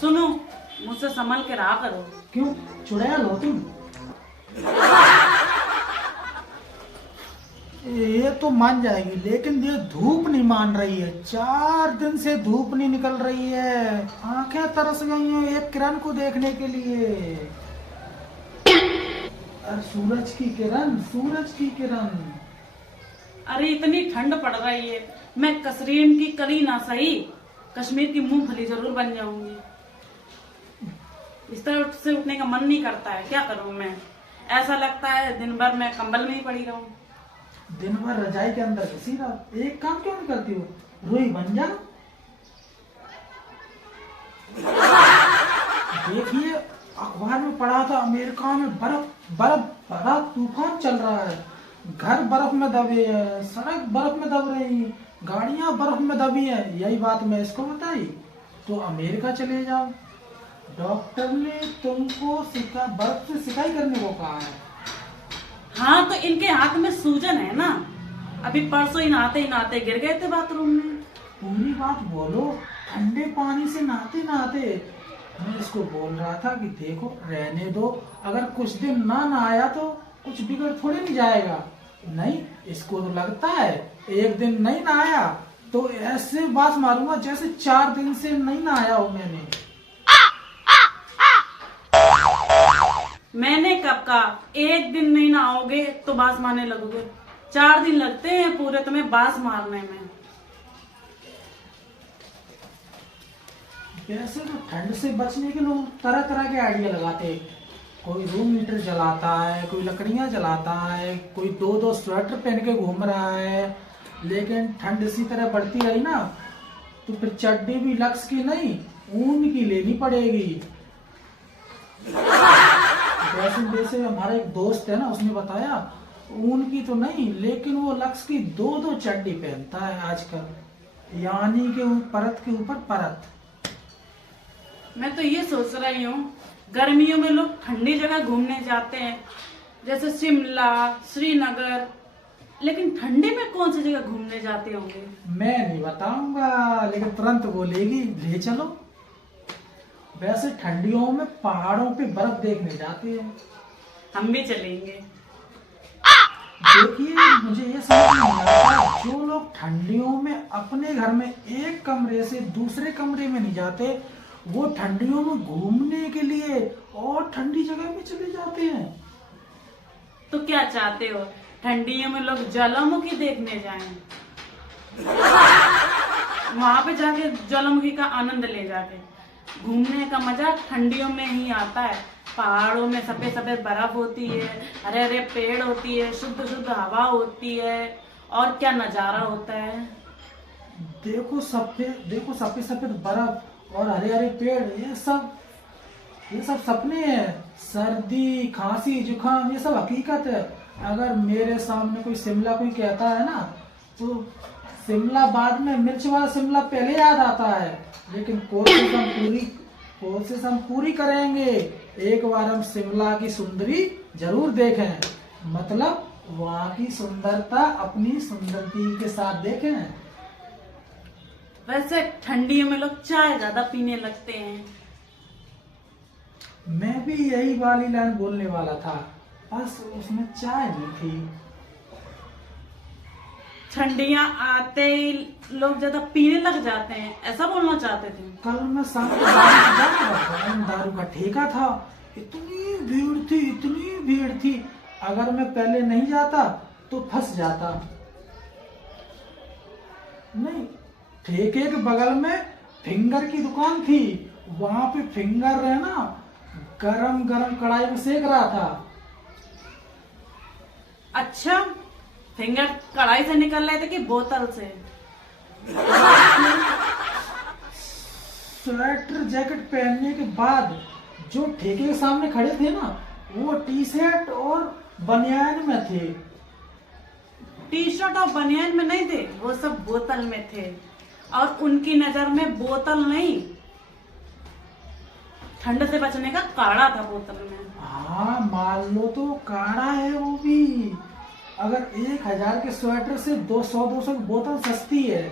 सुनो, मुझसे संभल के रहा करो। क्यों चुड़ैल हो तुम? ये तो मान जाएगी, लेकिन ये धूप नहीं मान रही है। 4 दिन से धूप नहीं निकल रही है, आंखें तरस गई हैं एक किरण को देखने के लिए। अरे सूरज की किरण, सूरज की किरण। अरे इतनी ठंड पड़ रही है, मैं कसरीन की कली ना सही कश्मीर की मूंगफली जरूर बन जाऊंगी। इस तरह से उठने का मन नहीं करता है, क्या करूं मैं। ऐसा लगता है दिन भर मैं कंबल में ही पड़ी रहूं। दिन भर रजाई के अंदर घुसी रहो, एक काम क्यों नहीं करती हो? रुई बन जा। देखिए अखबार में पढ़ा था, अमेरिका में बर्फ बड़ा तूफान चल रहा है। घर बर्फ में दबे हैं, सड़क बर्फ में दब रही, गाड़ियां बर्फ में दबी हैं। यही बात मैं इसको बताई तो अमेरिका चले जाओ। डॉक्टर ने तुमको बर्फ से सिकाई करने को कहा है। हाँ तो इनके हाथ में सूजन है ना, अभी परसों ही नहाते गिर गए थे बाथरूम में। पूरी बात बोलो। ठंडे पानी से नहाते नहाते मैं इसको बोल रहा था कि देखो रहने दो, अगर कुछ दिन ना नहाया तो कुछ बिगड़ थोड़ी नहीं जाएगा। नहीं, इसको तो लगता है एक दिन नहीं नहाया तो ऐसे बात मारूंगा जैसे 4 दिन से नहीं नहाया हो मैंने कब कहा एक दिन नहीं नहाओगे तो बास मारने लगोगे। 4 दिन लगते हैं पूरे तुम्हें बास मारने में। वैसे तो ठंड से बचने के लोग तरह तरह के आइडिया लगाते हैं। कोई रूम हीटर जलाता है, कोई लकड़ियां जलाता है, कोई 2-2 स्वेटर पहन के घूम रहा है। लेकिन ठंड इसी तरह बढ़ती रही ना तो फिर चड्डी भी लक्स की नहीं, ऊन की लेनी पड़ेगी। जैसे हमारा एक दोस्त है ना, उसने बताया ऊन की तो नहीं लेकिन वो लक्स की 2-2 चड्डी पहनता है आजकल, यानी कि परत के ऊपर परत। मैं तो ये सोच रही हूँ गर्मियों में लोग ठंडी जगह घूमने जाते हैं जैसे शिमला, श्रीनगर, लेकिन ठंडी में कौन सी जगह घूमने जाते होंगे? मैं नहीं बताऊंगा, लेकिन तुरंत बोलेगी ले चलो। वैसे ठंडियों में पहाड़ों पे बर्फ देखने जाते हैं। हम भी चलेंगे। देखिए मुझे ये समझ नहीं आता, जो लोग ठंडियों में अपने घर में एक कमरे से दूसरे कमरे में नहीं जाते, वो ठंडियों में घूमने के लिए और ठंडी जगह में चले जाते हैं। तो क्या चाहते हो, ठंडियों में लोग ज्वालामुखी देखने जाएं? वहां पे जाके ज्वालामुखी का आनंद ले जाके घूमने का मजा ठंडियों में ही आता है। पहाड़ों में सफेद सफेद बर्फ होती है, हरे हरे पेड़ होती है, शुद्ध शुद्ध हवा होती है, और क्या नजारा होता है। देखो सफेद सफेद बर्फ और हरे हरे पेड़, ये सब सपने हैं। सर्दी, खांसी, जुकाम ये सब हकीकत है। अगर मेरे सामने कोई शिमला कोई कहता है ना तो शिमला बाद में मिर्च वाला शिमला पहले याद आता है। लेकिन कोशिश हम पूरी करेंगे। एक बार हम शिमला की सुंदरी जरूर देखें, मतलब वहाँ की सुंदरता अपनी सुंदरती के साथ देखें। वैसे ठंडियों में लोग चाय ज्यादा पीने लगते हैं। मैं भी यही वाली लाइन बोलने वाला था, बस उसमें चाय नहीं थी। ठंडियां आते ही लोग ज्यादा पीने लग जाते हैं, ऐसा बोलना चाहते थे? कल मैं शाम को दारू का ठेका था, इतनी भीड़ थी। अगर मैं पहले नहीं जाता तो फंस जाता। नहीं, ठेके के बगल में फिंगर की दुकान थी, वहां पे फिंगर है ना गरम गरम कढ़ाई में सेक रहा था। अच्छा, फिंगर कढ़ाई से निकल रहे थे कि बोतल से? स्वेटर जैकेट पहनने के बाद जो ठेके के सामने खड़े थे ना, वो टी शर्ट और बनियान में थे। टी शर्ट और बनियान में नहीं थे, वो सब बोतल में थे। और उनकी नजर में बोतल नहीं, ठंड से बचने का काढ़ा था बोतल में। हाँ मान लो तो काढ़ा है वो भी। अगर 1000 के स्वेटर से 200 की बोतल सस्ती है।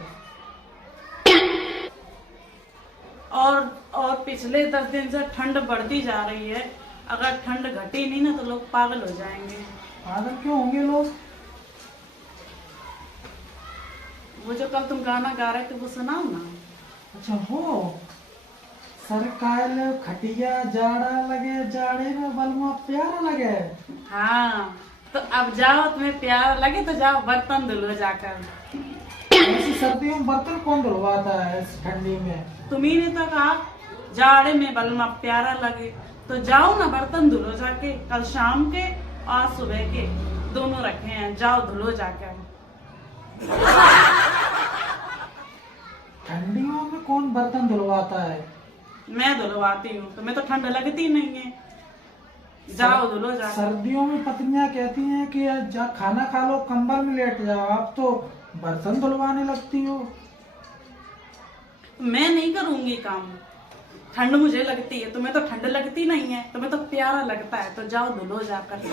और पिछले 10 दिन से ठंड बढ़ती जा रही है। अगर ठंड घटी नहीं ना तो लोग पागल हो जाएंगे। पागल क्यों होंगे लोग? वो जो कल तुम गाना गा रहे थे वो सुनाओ ना। अच्छा हो, सरकाल खटिया जाड़ा लगे, जाड़े में बलमा प्यारा लगे। हाँ तो अब जाओ, तुम्हें प्यार लगे तो जाओ बर्तन धुलो जाकर। ऐसी सर्दियों में बर्तन कौन धुलवाता है इस ठंडी में? तुम्ही ने तो कहा जाड़े में बलमा प्यारा लगे, तो जाओ ना बर्तन धुलो जाके। कल शाम के और सुबह के दोनों रखे हैं, जाओ धुलो जाकर। ठंडियों में कौन बर्तन धुलवाता है? मैं धुलवाती हूँ, तुम्हें तो ठंड लगती नहीं है। जाओ धुलो जाकर। सर्दियों में पत्नियां कहती हैं कि जा खाना खा लो, कंबल में लेट जाओ, आप तो बर्तन धुलवाने लगती हो। मैं नहीं करूंगी काम, ठंड मुझे लगती है, तुम्हें तो ठंड लगती नहीं है, तुम्हें तो प्यारा लगता है, तो जाओ धुलो जाकर।